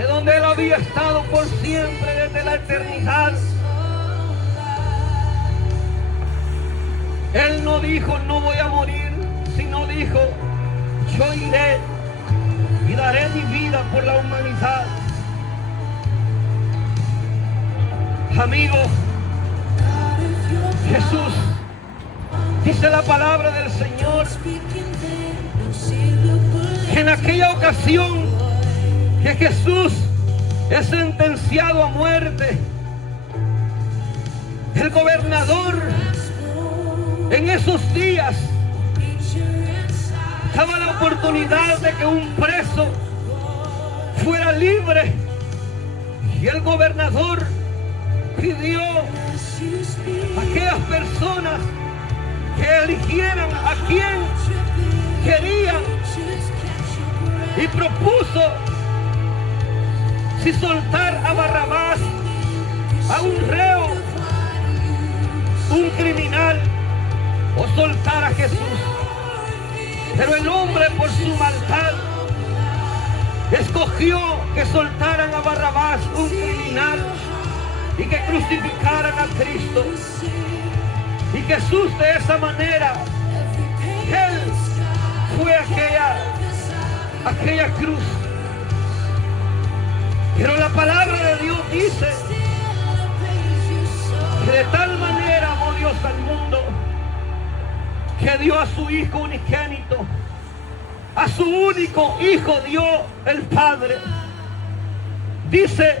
de donde Él había estado por siempre desde la eternidad. Él no dijo no voy a morir, sino dijo yo iré y daré mi vida por la humanidad. Amigo, Jesús, dice la palabra del Señor, que en aquella ocasión que Jesús es sentenciado a muerte, el gobernador en esos días daba la oportunidad de que un preso fuera libre, y el gobernador pidió a aquellas personas que eligieran a quien querían y propuso si soltar a Barrabás, a un reo, un criminal, o soltar a Jesús. Pero el hombre, por su maldad, escogió que soltaran a Barrabás, un criminal, y que crucificaran a Cristo. Y Jesús, de esa manera, Él fue aquella cruz. Pero la palabra de Dios dice que de tal manera amó Dios al mundo, que dio a su Hijo unigénito, a su único Hijo dio el Padre. Dice,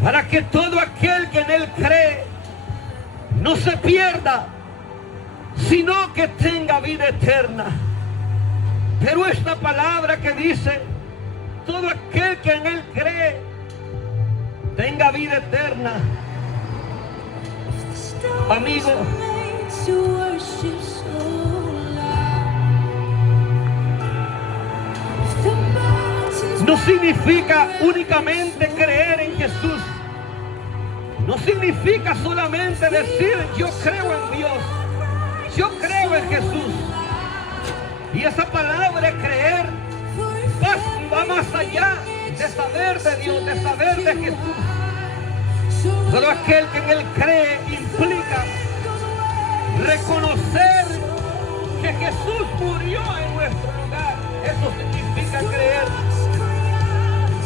para que todo aquel que en Él cree no se pierda, sino que tenga vida eterna. Pero esta palabra que dice, todo aquel que en Él cree tenga vida eterna, amigo, no significa únicamente creer en Jesús. No significa solamente decir yo creo en Dios, yo creo en Jesús. Y esa palabra creer va más allá de saber de Dios, de saber de Jesús. Todo aquel que en Él cree implica reconocer que Jesús murió en nuestro lugar. Eso significa creer.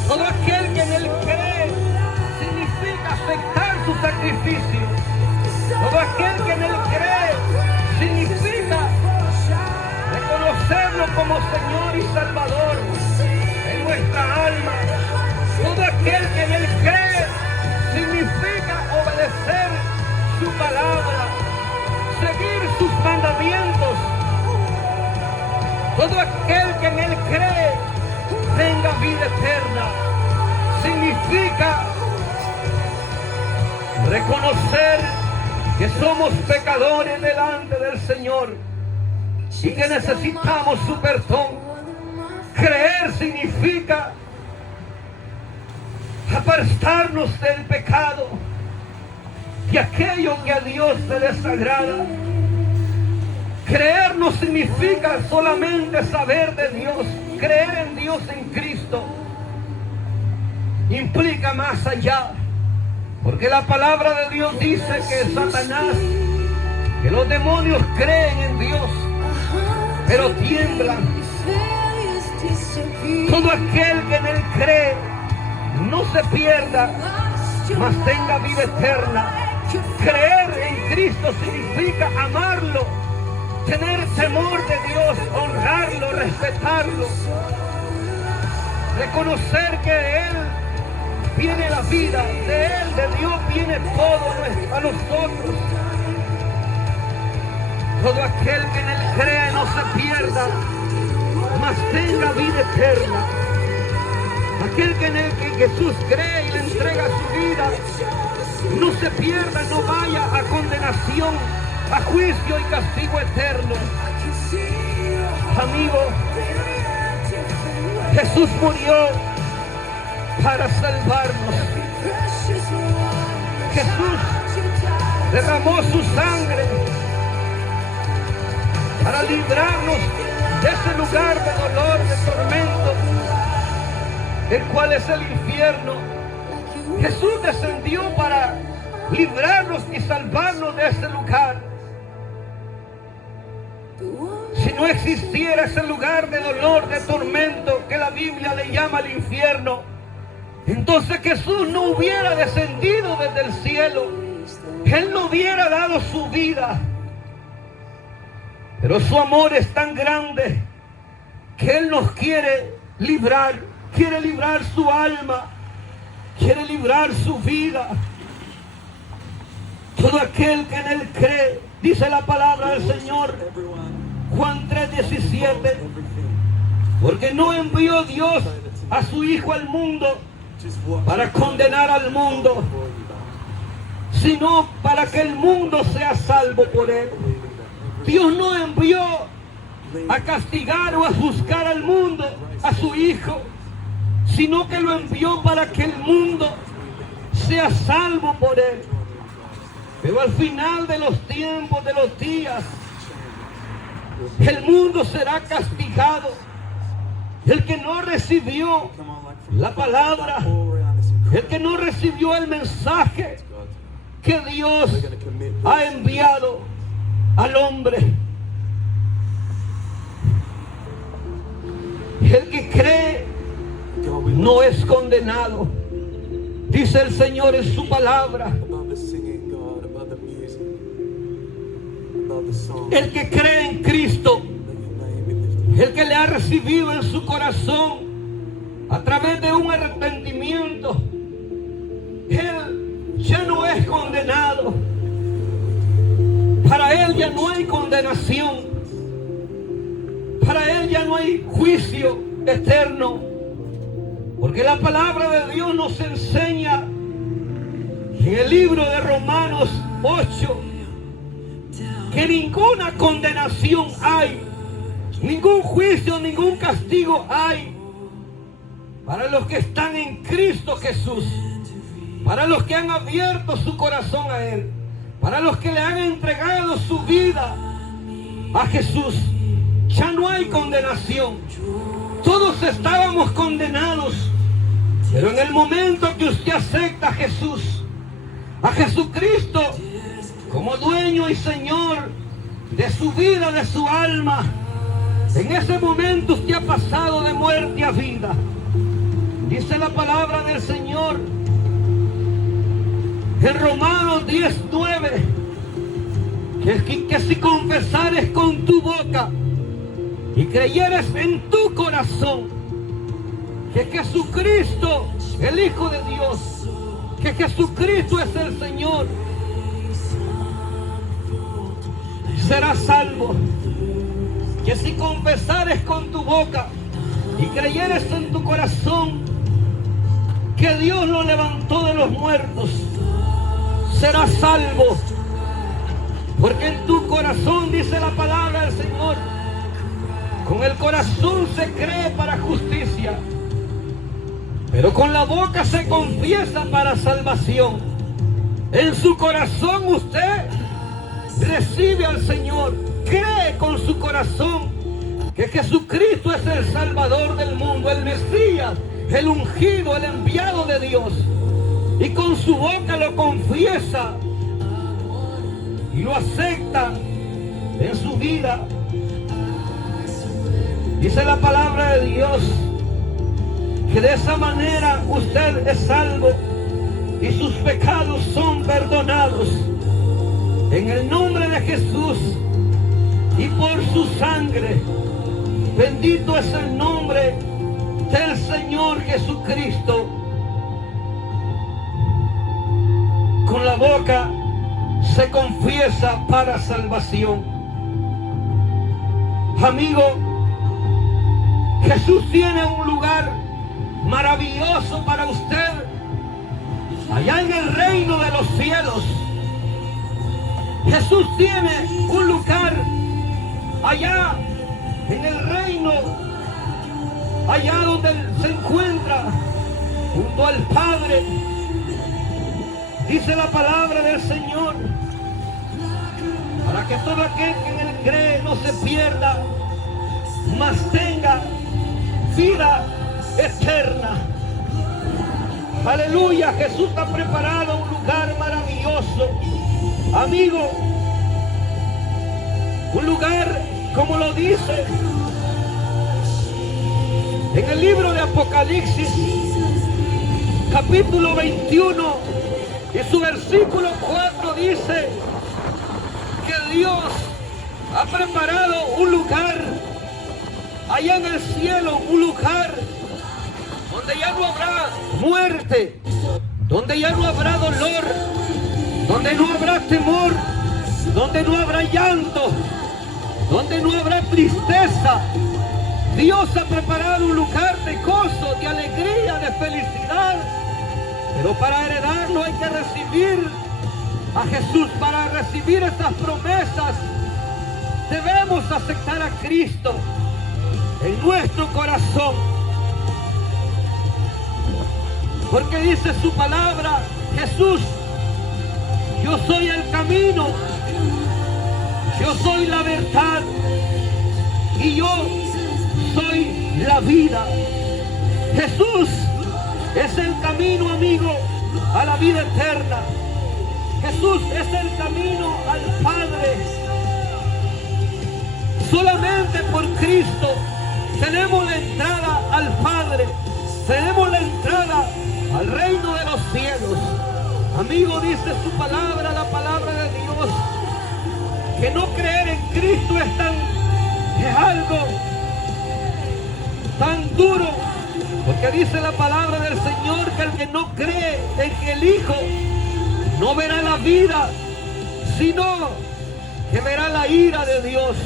Todo aquel que en Él cree significa aceptar su sacrificio. Todo aquel que en Él cree significa reconocerlo como Señor y Salvador en nuestra alma. Todo aquel que en Él cree significa obedecer su palabra, seguir sus mandamientos. Todo aquel que en Él cree tenga vida eterna. Significa reconocer que somos pecadores delante del Señor y que necesitamos su perdón. Creer significa apartarnos del pecado y aquello que a Dios le desagrada. Creer no significa solamente saber de Dios. Creer en Dios, en Cristo, implica más allá. Porque la palabra de Dios dice que Satanás, que los demonios creen en Dios, pero tiemblan. Todo aquel que en Él cree no se pierda, mas tenga vida eterna. Creer en Cristo significa amarlo, tener temor de Dios, honrarlo, respetarlo, reconocer que de Él viene la vida, de Él, de Dios viene todo a nosotros. Todo aquel que en Él cree no se pierda, mas tenga vida eterna. Aquel que en el que Jesús cree y le entrega su vida, no se pierda, no vaya a condenación, a juicio y castigo eterno. Amigo, Jesús murió para salvarnos. Jesús derramó su sangre para librarnos de ese lugar de dolor, de tormento. el cual es el infierno. Jesús descendió para librarnos y salvarnos de ese lugar. Si no existiera ese lugar de dolor, de tormento, que la Biblia le llama el infierno, entonces Jesús no hubiera descendido desde el cielo. Él no hubiera dado su vida. Pero su amor es tan grande que Él nos quiere librar su alma, quiere librar su vida. Todo aquel que en Él cree, dice la palabra del Señor, Juan 3:17, porque no envió Dios a su Hijo al mundo para condenar al mundo, sino para que el mundo sea salvo por Él. Dios no envió a castigar o a juzgar al mundo, a su Hijo, sino que lo envió para que el mundo sea salvo por Él. Pero al final de los tiempos, de los días, el mundo será castigado. El que no recibió la palabra, el que no recibió el mensaje que Dios ha enviado al hombre. El que cree no es condenado. Dice el Señor en su palabra. El que cree en Cristo, el que le ha recibido en su corazón a través de un arrepentimiento, él ya no es condenado. Para él ya no hay condenación. Para él ya no hay juicio eterno. Porque la palabra de Dios nos enseña en el libro de Romanos 8 que ninguna condenación hay, ningún juicio, ningún castigo hay para los que están en Cristo Jesús, para los que han abierto su corazón a Él, para los que le han entregado su vida a Jesús. Ya no hay condenación. Todos estábamos condenados, pero en el momento que usted acepta a Jesús, a Jesucristo como dueño y Señor de su vida, de su alma, en ese momento usted ha pasado de muerte a vida. Dice la palabra del Señor en Romanos 10:9, que si confesares con tu boca y creyeres en tu corazón que Jesucristo, el Hijo de Dios, que Jesucristo es el Señor, serás salvo. Que si confesares con tu boca y creyeres en tu corazón que Dios lo levantó de los muertos, serás salvo. Porque en tu corazón, dice la palabra del Señor, con el corazón se cree para justicia, pero con la boca se confiesa para salvación. En su corazón usted recibe al Señor, cree con su corazón que Jesucristo es el Salvador del mundo, el Mesías, el ungido, el enviado de Dios, y con su boca lo confiesa y lo acepta en su vida. Dice la palabra de Dios que de esa manera usted es salvo y sus pecados son perdonados en el nombre de Jesús y por su sangre. Bendito es el nombre del Señor Jesucristo. Con la boca se confiesa para salvación. Amigo, Jesús tiene un lugar maravilloso para usted allá en el reino de los cielos. Jesús tiene un lugar allá en el reino, allá donde Él se encuentra junto al Padre. Dice la palabra del Señor, para que todo aquel que en Él cree no se pierda, mas tenga vida eterna. Aleluya, Jesús ha preparado un lugar maravilloso. Amigo, un lugar como lo dice en el libro de Apocalipsis, capítulo 21, y su versículo 4 dice que Dios ha preparado un lugar allá en el cielo, un lugar donde ya no habrá muerte, donde ya no habrá dolor, donde no habrá temor, donde no habrá llanto, donde no habrá tristeza. Dios ha preparado un lugar de gozo, de alegría, de felicidad. Pero para heredarlo hay que recibir a Jesús. Para recibir estas promesas debemos aceptar a Cristo en nuestro corazón. Porque dice su palabra, Jesús, yo soy el camino, yo soy la verdad y yo soy la vida. Jesús es el camino, amigo, a la vida eterna. Jesús es el camino al Padre. Solamente por Cristo tenemos la entrada al Padre, tenemos la entrada al reino de los cielos. Amigo, dice su palabra, la palabra de Dios, que no creer en Cristo es algo tan duro, porque dice la palabra del Señor que el que no cree en que el Hijo no verá la vida, sino que verá la ira de Dios.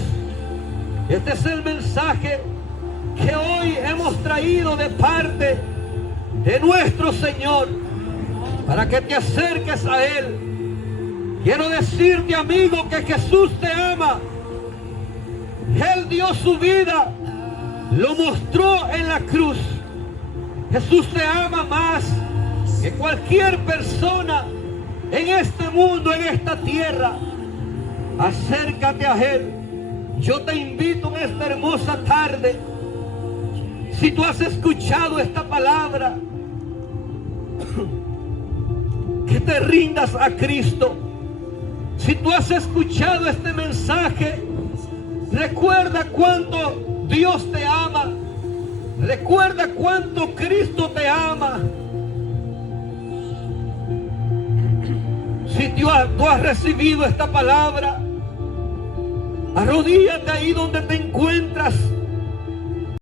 Este es el mensaje que hoy hemos traído de parte de nuestro Señor, para que te acerques a Él. Quiero decirte, amigo, que Jesús te ama. Él dio su vida, lo mostró en la cruz. Jesús te ama más que cualquier persona en este mundo, en esta tierra. Acércate a Él. Yo te invito en esta hermosa tarde, si tú has escuchado esta palabra, que te rindas a Cristo. Si tú has escuchado este mensaje, recuerda cuánto Dios te ama. Recuerda cuánto Cristo te ama. Si tú has recibido esta palabra, arrodíllate ahí donde te encuentras